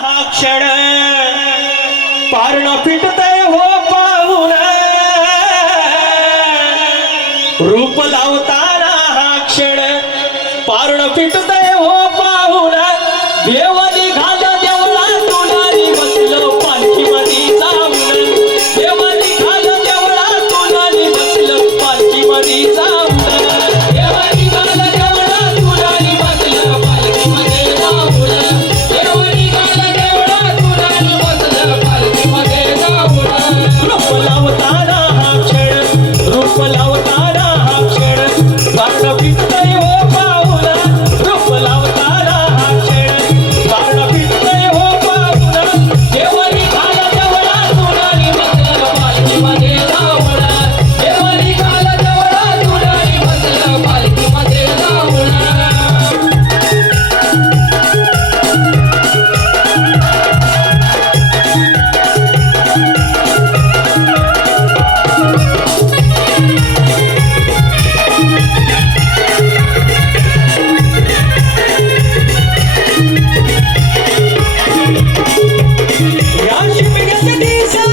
हा क्षण पारण फिटतय हो पाहून रूप लावताना हा क्षण पारण फिटतय हो पाहून देव निघाल देवळा तुलारी बसलो पालखी मध्ये जाऊन देव निघाल देवळा तुलारी बसलो पालखी मध्ये जाऊन देव निघाल देवळा तुलारी बसलो पालखी मध्ये जाऊन देव निघाल देवळा तुलारी बसलो पालखी मध्ये जाऊन रूप लावताना हा क्षण रूप लावताना हा क्षण पारण फिटतय हो पाहून रूप लावताना हा क्षण पारण फिटतय हो पाहून देव निघाल देवळा तुलारी बसलो पालखी मध्ये जाऊन देव निघाल देवळा तुलारी बसलो पालखी मध्ये जाऊन या शिमग्याच्या दिसा